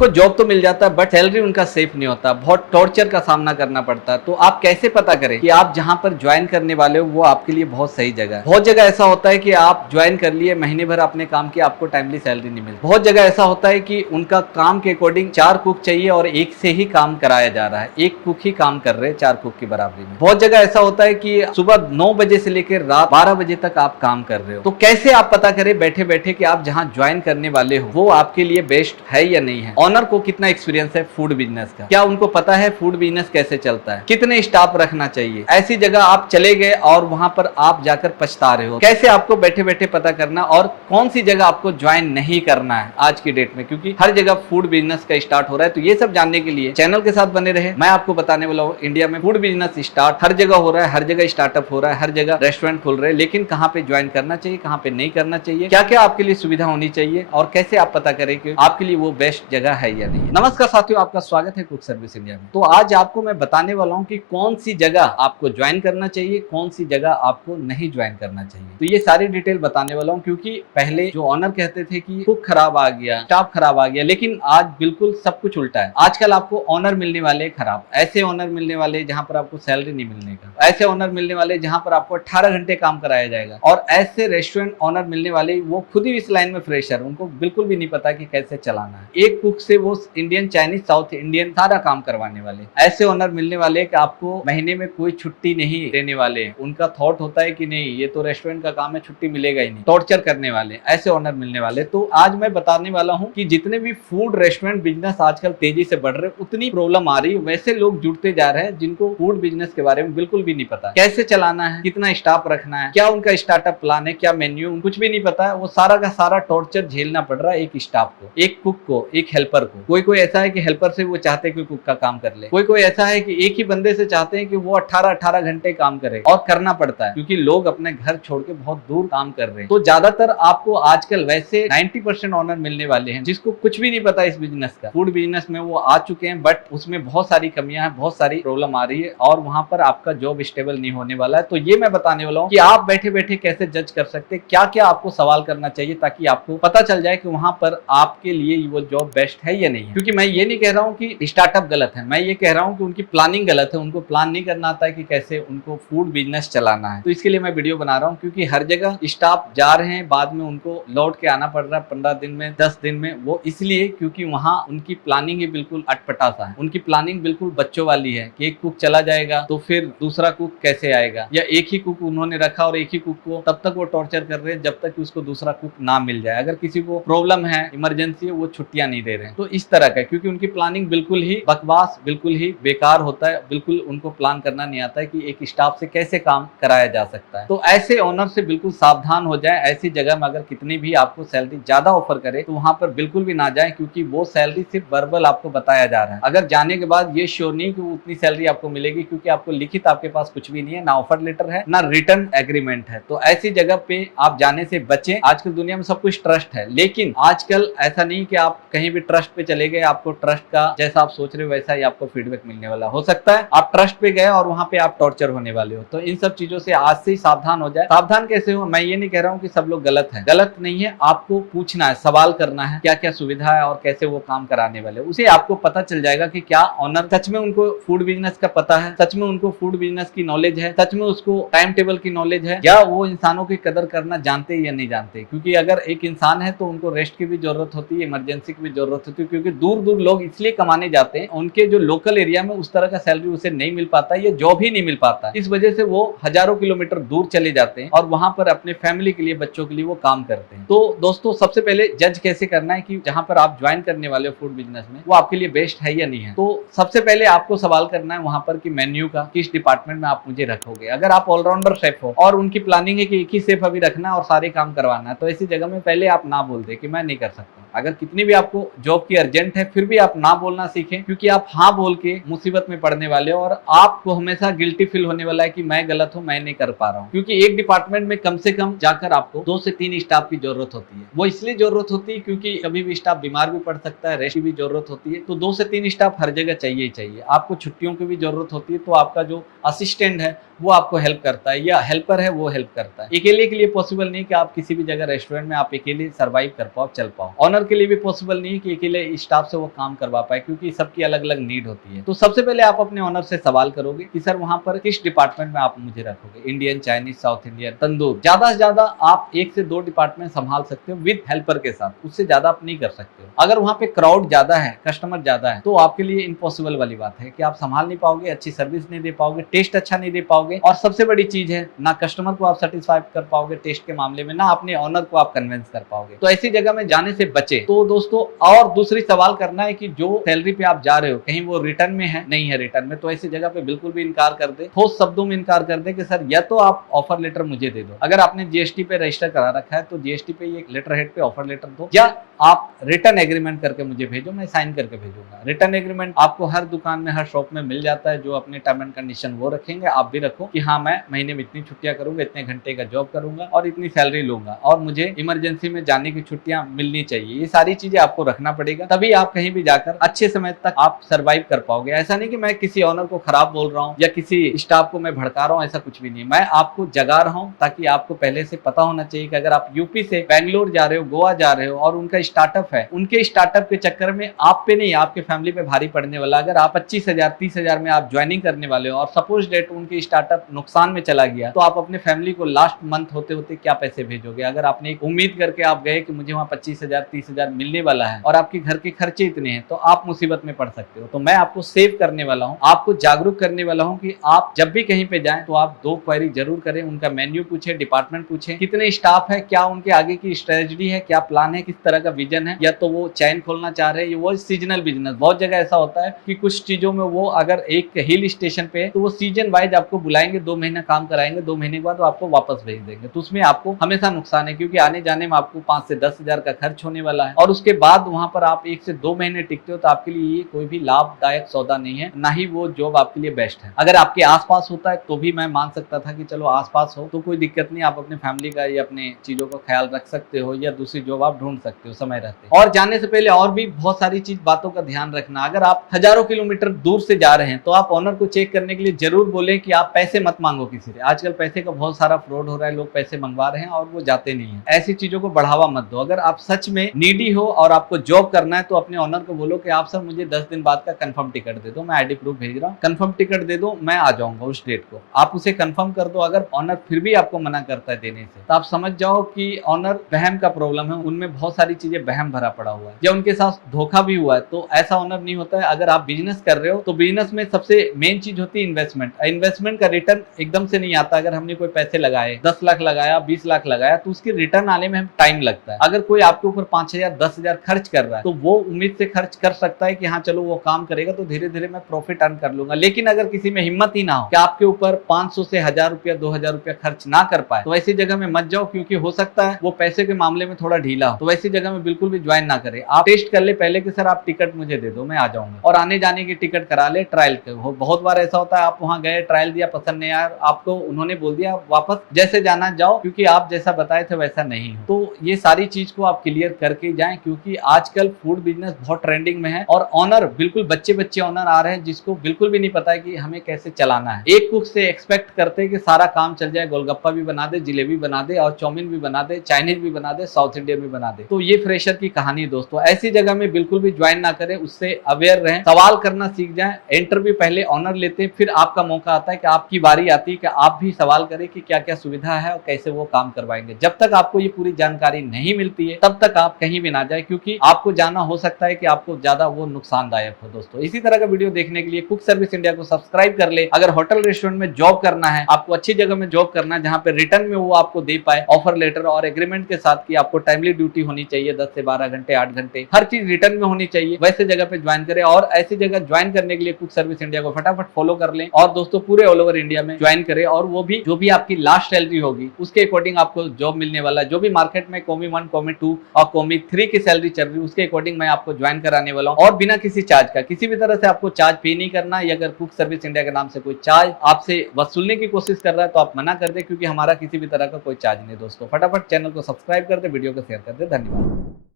उनको जॉब तो मिल जाता है बट सैलरी उनका सेफ नहीं होता, बहुत टॉर्चर का सामना करना पड़ता है। तो आप कैसे पता करें कि आप जहां पर ज्वाइन करने वाले हो वो आपके लिए बहुत सही जगह है। बहुत जगह ऐसा होता है कि आप ज्वाइन कर लिए, महीने भर आपने काम किया, आपको टाइमली सैलरी नहीं मिलती। बहुत जगह ऐसा होता है कि उनका काम के अकॉर्डिंग 4 कुक चाहिए और एक से ही काम कराया जा रहा है, एक कुक ही काम कर रहे हैं 4 कुक की बराबरी में। बहुत जगह ऐसा होता है कि सुबह 9 बजे से लेकर रात 12 बजे तक आप काम कर रहे हो। तो कैसे आप पता करें बैठे बैठे कि आप जहां ज्वाइन करने वाले हो वो आपके लिए बेस्ट है या नहीं है। ऑनर को कितना एक्सपीरियंस है फूड बिजनेस का, क्या उनको पता है फूड बिजनेस कैसे चलता है, कितने स्टाफ रखना चाहिए। ऐसी जगह आप चले गए और वहां पर आप जाकर पछता रहे हो। कैसे आपको बैठे बैठे पता करना और कौन सी जगह आपको ज्वाइन नहीं करना है आज की डेट में, क्योंकि हर जगह फूड बिजनेस का स्टार्ट हो रहा है। तो ये सब जानने के लिए चैनल के साथ बने रहे। मैं आपको बताने वाला हूँ इंडिया में फूड बिजनेस स्टार्ट हर जगह हो रहा है, हर जगह स्टार्टअप हो रहा है, हर जगह रेस्टोरेंट खुल रहे हैं, लेकिन कहाँ पे ज्वाइन करना चाहिए, कहाँ पे नहीं करना चाहिए, क्या क्या आपके लिए सुविधा होनी चाहिए और कैसे आप पता करें कि आपके लिए वो बेस्ट जगह है या नहीं। नमस्कार साथियों, आपका स्वागत है कुक सर्विस इंडिया में। तो आज आपको मैं बताने वाला हूँ कि कौन सी जगह आपको ज्वाइन करना चाहिए, कौन सी जगह आपको नहीं ज्वाइन करना चाहिए। तो ये सारी डिटेल बताने वाला हूँ, क्योंकि पहले जो ऑनर कहते थे कि कुक खराब आ गया, स्टाफ खराब आ गया, लेकिन आज बिल्कुल सब कुछ उल्टा है। आजकल आपको ऑनर मिलने वाले खराब, ऐसे ऑनर मिलने वाले जहां पर आपको सैलरी नहीं मिलने का, ऐसे ऑनर मिलने वाले जहां पर आपको 18 घंटे काम कराया जाएगा, और ऐसे रेस्टोरेंट ऑनर मिलने वाले वो खुद ही इस लाइन में फ्रेशर, उनको बिल्कुल भी नहीं पता कि कैसे चलाना है। एक कुक से वो इंडियन, चाइनीज, साउथ इंडियन सारा काम करवाने वाले ऐसे ऑनर मिलने वाले कि आपको महीने में कोई छुट्टी नहीं देने वाले। उनका थॉट होता है कि नहीं ये तो रेस्टोरेंट का काम है, छुट्टी मिलेगा ही नहीं, टॉर्चर करने वाले ऐसे ऑनर मिलने वाले। तो आज मैं बताने वाला हूँ कि जितने भी फूड रेस्टोरेंट बिजनेस आजकल तेजी से बढ़ रहे, उतनी प्रॉब्लम आ रही है, वैसे लोग जुड़ते जा रहे हैं जिनको फूड बिजनेस के बारे में बिल्कुल भी नहीं पता, कैसे चलाना है, कितना स्टाफ रखना है, क्या उनका स्टार्टअप प्लान है, क्या मेन्यू, कुछ भी नहीं पता है। वो सारा का सारा टॉर्चर झेलना पड़ रहा है एक स्टाफ को, एक कुक को, एक हेल्पर को। कोई कोई ऐसा है कि हेल्पर से वो चाहते हैं कि कुक का काम कर ले, कोई कोई ऐसा है कि एक ही बंदे से चाहते हैं कि वो 18-18 घंटे काम करे, और करना पड़ता है क्योंकि लोग अपने घर छोड़ के बहुत दूर काम कर रहे हैं। तो ज्यादातर आपको आजकल वैसे 90% ऑनर मिलने वाले हैं जिसको कुछ भी नहीं पता इस बिजनेस का। फूड बिजनेस में वो आ चुके हैं बट उसमें बहुत सारी कमियां हैं, बहुत सारी प्रॉब्लम आ रही है, और वहां पर आपका जॉब स्टेबल नहीं होने वाला है। तो ये मैं बताने वाला हूँ कि आप बैठे बैठे कैसे जज कर सकते हैं, क्या क्या आपको सवाल करना चाहिए ताकि आपको पता चल जाए कि वहां पर आपके लिए वो जॉब बेस्ट है या नहीं है। क्योंकि मैं ये नहीं कह रहा हूँ कि स्टार्टअप गलत है, मैं ये कह रहा हूँ कि उनकी प्लानिंग गलत है, उनको प्लान नहीं करना आता है कि कैसे उनको फूड बिजनेस चलाना है। तो इसके लिए मैं वीडियो बना रहा हूँ, क्योंकि हर जगह स्टाफ जा रहे हैं, बाद में उनको लौट के आना पड़ रहा है 15 दिन में, 10 दिन में। वो इसलिए क्योंकि वहां उनकी प्लानिंग ही बिल्कुल अटपटा सा है। उनकी प्लानिंग बिल्कुल बच्चों वाली है कि एक कुक चला जाएगा तो फिर दूसरा कुक कैसे आएगा, या एक ही कुक उन्होंने रखा और एक ही कुक को तब तक वो टॉर्चर कर रहे हैं जब तक कि उसको दूसरा कुक ना मिल जाए। अगर किसी को प्रॉब्लम है, इमरजेंसी है, वो छुट्टियां नहीं दे रहे हैं। तो इस तरह का, क्योंकि उनकी प्लानिंग बिल्कुल ही बकवास, बिल्कुल ही बेकार होता है, बिल्कुल उनको प्लान करना नहीं आता है कि एक स्टाफ से कैसे काम कराया जा सकता है। तो ऐसे ओनर से बिल्कुल सावधान हो जाए। ऐसी जगह में अगर कितनी भी आपको सैलरी ज्यादा ऑफर करे तो वहां पर बिल्कुल भी ना जाए, क्योंकि वो सैलरी सिर्फ वर्बल आपको बताया जा रहा है। अगर जाने के बाद ये श्योर नहीं कि उतनी सैलरी आपको मिलेगी, क्योंकि आपको लिखित आपके पास कुछ भी नहीं है, ना ऑफर लेटर है, ना रिटर्न एग्रीमेंट है। तो ऐसी जगह पे आप जाने से बचें। आजकल दुनिया में सब कुछ ट्रस्ट है, लेकिन आजकल ऐसा नहीं कि आप कहीं भी ट्रस्ट पे चले गए, आपको ट्रस्ट का जैसा आप सोच रहे हो वैसा ही आपको फीडबैक मिलने वाला। हो सकता है आप ट्रस्ट पे गए और वहां पे आप टॉर्चर होने वाले हो। तो इन सब चीजों से आज से ही सावधान हो जाए। सावधान कैसे हो, मैं ये नहीं कह रहा हूँ कि सब लोग गलत है, गलत नहीं है। आपको पूछना है, सवाल करना है, क्या क्या सुविधा है और कैसे वो काम कराने वाले, उसे आपको पता चल जाएगा कि क्या ऑनर सच में उनको फूड बिजनेस का पता है, सच में उनको फूड बिजनेस की नॉलेज है, सच में उसको टाइम टेबल की नॉलेज है, या वो इंसानों की कदर करना जानते या नहीं जानते। क्योंकि अगर एक इंसान है तो उनको रेस्ट की भी जरूरत होती है, इमरजेंसी की भी जरूरत होती है, क्योंकि दूर दूर लोग इसलिए कमाने जाते हैं, उनके जो लोकल एरिया में उस तरह का सैलरी उसे नहीं मिल पाता, ये जॉब ही नहीं मिल पाता। इस वजह से वो हजारों किलोमीटर दूर चले जाते हैं और वहां पर अपने फैमिली के लिए, बच्चों के लिए वो काम करते हैं। तो दोस्तों, सबसे पहले जज कैसे करना है कि जहां पर आप ज्वाइन करने वाले हो फूड बिजनेस में, वो आपके लिए बेस्ट है या नहीं है। तो सबसे पहले आपको सवाल करना है वहां पर कि मेन्यू का किस डिपार्टमेंट में आप मुझे रखोगे। अगर आप ऑलराउंडर शेफ हो और उनकी प्लानिंग है कि एक ही शेफ अभी रखना और सारे काम करवाना है, तो ऐसी जगह में पहले आप ना बोल दे कि मैं नहीं कर सकता। अगर कितनी भी आपको जॉब की अर्जेंट है, फिर भी आप ना बोलना सीखें, क्योंकि आप हाँ बोल के मुसीबत में पड़ने वाले हो और आपको हमेशा गिल्टी फील होने वाला है कि मैं गलत हूं, मैं नहीं कर पा रहा हूं। क्योंकि एक डिपार्टमेंट में कम से कम जाकर आपको 2 से 3 स्टाफ की जरूरत होती है। वो इसलिए जरूरत होती है क्योंकि कभी भी स्टाफ बीमार भी पड़ सकता है, रेस्ट की भी जरूरत होती है। तो 2 से 3 स्टाफ हर जगह चाहिए ही चाहिए। आपको छुट्टियों की भी जरूरत होती है, तो आपका जो असिस्टेंट है वो आपको हेल्प करता है, या हेल्पर है वो हेल्प करता है। अकेले के लिए पॉसिबल नहीं कि आप किसी भी जगह रेस्टोरेंट में आप अकेले सर्वाइव कर पाओ, चल पाओ। ऑनर के लिए भी पॉसिबल नहीं है कि अकेले स्टाफ से वो काम करवा पाए, क्योंकि सबकी अलग अलग नीड होती है। तो सबसे पहले आप अपने ऑनर से सवाल करोगे कि सर वहां पर किस डिपार्टमेंट में आप मुझे रखोगे, इंडियन, चाइनीज, साउथ इंडियन, तंदूर। ज्यादा से ज्यादा आप 1 से 2 डिपार्टमेंट संभाल सकते हो विद हेल्पर के साथ, उससे ज्यादा आप नहीं कर सकते हो। अगर वहां पे क्राउड ज्यादा है, कस्टमर ज्यादा है, तो आपके लिए इम्पॉसिबल वाली बात है कि आप संभाल नहीं पाओगे, अच्छी सर्विस नहीं दे पाओगे, टेस्ट अच्छा नहीं दे पाओगे, और सबसे बड़ी चीज है ना कस्टमर को आप सेटिस्फाई कर पाओगे टेस्ट के मामले में, ना अपने ऑनर को आप कन्विंस कर पाओगे। तो ऐसी जगह में जाने से बचे। तो दोस्तों और दूसरी सवाल करना है कि जो सैलरी पे आप जा रहे हो कहीं वो रिटर्न में है, नहीं है रिटर्न में, तो ऐसी जगह पे बिल्कुल भी इनकार कर दे, ठोस शब्दों में इनकार कर दे कि सर या तो आप ऑफर लेटर मुझे दे दो, अगर आपने जीएसटी पे रजिस्टर करा रखा है तो जीएसटी पे ये लेटर हेड पे ऑफर लेटर दो, या आप रिटर्न एग्रीमेंट करके मुझे भेजो, मैं साइन करके भेजूंगा। रिटर्न एग्रीमेंट आपको हर दुकान में, हर शॉप में मिल जाता है, जो अपने टर्म एंड कंडीशन वो रखेंगे, आप भी रखो कि हाँ मैं महीने में इतनी छुट्टियां करूंगा, इतने घंटे का जॉब करूंगा और इतनी सैलरी लूंगा, और मुझे इमरजेंसी में जाने की छुट्टियां मिलनी चाहिए। ये सारी चीजें आपको रखना पड़ेगा, तभी आप कहीं भी जाकर अच्छे समय तक आप सर्वाइव कर पाओगे। ऐसा नहीं कि मैं किसी ऑनर को खराब बोल रहा हूँ या किसी स्टाफ को मैं भड़का रहा हूँ, ऐसा कुछ भी नहीं। मैं आपको जगा रहा हूँ ताकि आपको पहले से पता होना चाहिए कि अगर आप यूपी से बैंगलोर जा रहे हो, गोवा जा रहे हो और उनका स्टार्टअप है, उनके स्टार्टअप के चक्कर में आप पे नहीं, आपके फैमिली पे भारी पड़ने वाला। अगर आप 25,000 30,000 में आप ज्वाइनिंग करने वाले हो और सपोज डेट उनके स्टार्टअप नुकसान में चला गया, तो आप अपने फैमिली को लास्ट मंथ होते होते क्या पैसे भेजोगे? अगर आपने एक उम्मीद करके आप गए कि मुझे वहां 25,000 30,000 मिलने वाला है और आपके घर के खर्चे इतने हैं, तो आप मुसीबत में पड़ सकते हो। तो मैं आपको सेव करने वाला हूँ, आपको जागरूक करने वाला हूँ कि आप जब भी कहीं पे जाएं तो आप 2 क्वेरी जरूर करें, उनका मेन्यू पूछे, डिपार्टमेंट पूछे, कितने स्टाफ है, क्या उनके आगे की स्ट्रेटजी है, क्या प्लान है, किस तरह का विजन है, या तो वो चैन खोलना चाह रहे हैं, वो सीजनल बिजनेस। बहुत जगह ऐसा होता है कि कुछ चीजों में वो अगर एक हिल स्टेशन पे तो वो सीजन वाइज आपको बुलाएंगे, 2 महीना काम कराएंगे, 2 महीने के बाद वो आपको वापस भेज देंगे। तो उसमें आपको हमेशा नुकसान है, क्योंकि आने जाने में आपको 5 से 10,000 का खर्च होने वाला है, और उसके बाद वहां पर आप 1 से 2 महीने टिकते हो, तो आपके लिए ये कोई भी लाभदायक सौदा नहीं है, ना ही वो जॉब आपके लिए बेस्ट है। अगर आपके आसपास होता है तो भी मैं मान सकता था कि चलो आसपास हो तो कोई दिक्कत नहीं, आप अपने फैमिली का या अपने चीजों का ख्याल रख सकते हो, या दूसरी जॉब आप ढूंढ सकते हो समय रहते। और जाने से पहले और भी बहुत सारी चीज बातों का ध्यान रखना। अगर आप हजारों किलोमीटर दूर से जा रहे हैं तो आप ऑनर को चेक करने के लिए जरूर बोले कि आप पैसे मत मांगो किसी से। आजकल पैसे का बहुत सारा फ्रॉड हो रहा है, लोग पैसे मंगवा रहे हैं और वो जाते नहीं है। ऐसी चीजों को बढ़ावा मत दो। अगर आप सच में नीडी हो और आपको जॉब करना है तो अपने ऑनर को बोलो कि आप सर मुझे 10 दिन बाद का कंफर्म टिकट दे दो, मैं आईडी प्रूफ भेज रहा हूँ, कंफर्म टिकट दे दो, मैं आ जाऊंगा उस डेट को। आप उसे कंफर्म कर दो। अगर ऑनर फिर भी आपको मना करता है देने से, तो आप समझ जाओ कि ऑनर वहम का प्रॉब्लम है, उनमें बहुत सारी चीजें वहम भरा पड़ा हुआ है, या उनके साथ धोखा भी हुआ है। तो ऐसा ऑनर नहीं होता है। अगर आप बिजनेस कर रहे हो तो बिजनेस में सबसे मेन चीज होती है इन्वेस्टमेंट। इन्वेस्टमेंट का रिटर्न एकदम से नहीं आता। अगर हमने कोई पैसे लगाए, 10 लाख लगाया, 20 लाख लगाया, तो उसकी रिटर्न आने में टाइम लगता है। अगर कोई आपके ऊपर 5,000 10,000 खर्च कर रहा है तो वो उम्मीद से खर्च कर सकता है कि हाँ चलो वो काम करेगा तो धीरे धीरे मैं प्रॉफिट अर्न कर लूंगा। लेकिन अगर किसी में हिम्मत ही ना हो कि आपके ऊपर 500 से 1,000 रुपया 2,000 रुपया खर्च ना कर पाए, तो ऐसी जगह में मत जाओ, क्योंकि हो सकता है वो पैसे के मामले में थोड़ा ढीला हो। तो ऐसी जगह में बिल्कुल भी ज्वाइन ना करें। आप टेस्ट कर ले पहले कि सर आप टिकट मुझे दे दो, मैं आ जाऊंगा, और आने जाने की टिकट करा ले, ट्रायल के। बहुत बार ऐसा होता है आप वहां गए, ट्रायल दिया, पसंद नहीं आया, आपको उन्होंने बोल दिया वापस जैसे जाना जाओ, क्योंकि आप जैसा बताए थे वैसा नहीं हो। तो ये सारी चीज को आप क्लियर करके जाएं, क्योंकि आजकल फूड बिजनेस बहुत ट्रेंडिंग में है और ऑनर बिल्कुल बच्चे बच्चे ऑनर आ रहे हैं जिसको बिल्कुल भी नहीं पता है कि हमें कैसे चलाना है। एक कुक से एक्सपेक्ट करते हैं कि सारा काम चल जाए, गोलगप्पा भी बना दे, जिलेबी बना दे और चाउमीन भी बना दे, चाइनीज भी बना दे, साउथ इंडियन भी बना दे। तो ये फ्रेशर की कहानी दोस्तों। ऐसी जगह में बिल्कुल भी ज्वाइन ना करें, उससे अवेयर रहें, सवाल करना सीख जाएं। इंटरव्यू पहले ऑनर लेते हैं, फिर आपका मौका आता है कि आपकी बारी आती है कि आप भी सवाल करें कि क्या क्या सुविधा है और कैसे वो काम करवाएंगे। जब तक आपको ये पूरी जानकारी नहीं मिलती है तब तक आप कहीं भी ना जाए, क्योंकि आपको जाना हो सकता है कि आपको ज्यादा वो नुकसानदायक हो। दोस्तों इसी तरह का वीडियो देखने के लिए कुक सर्विस इंडिया को सब्सक्राइब कर ले। अगर होटल रेस्टोरेंट में जॉब करना है, आपको अच्छी जगह में जॉब करना है जहां पे रिटर्न में वो आपको दे पाए ऑफर लेटर और एग्रीमेंट के साथ कि आपको टाइमली ड्यूटी होनी चाहिए, 10 से 12 घंटे 8 घंटे, हर चीज रिटर्न में होनी चाहिए, वैसे जगह पे ज्वाइन करें। और ऐसी जगह ज्वाइन करने के लिए कुक सर्विस इंडिया को फटाफट फॉलो कर लें और दोस्तों पूरे ऑल ओवर इंडिया में ज्वाइन करें। और वो भी जो भी आपकी लास्ट सैलरी होगी उसके अकॉर्डिंग आपको जॉब मिलने वाला है। जो भी मार्केट में कॉमी 1 कॉमी 2 और कॉमी 3 की सैलरी चल रही है उसके अकॉर्डिंग मैं आपको ज्वाइन कराने वाला हूँ, और बिना किसी चार्ज का। किसी भी तरह से आपको चार्ज पे नहीं करना, या अगर कुक सर्विस इंडिया के नाम से कोई चार्ज आपसे वसूलने की कोशिश कर रहा है तो आप मना कर दे, क्योंकि हमारा किसी भी तरह का कोई चार्ज नहीं। दोस्तों फटाफट चैनल को सब्सक्राइब कर दे, वीडियो को शेयर कर दे। धन्यवाद।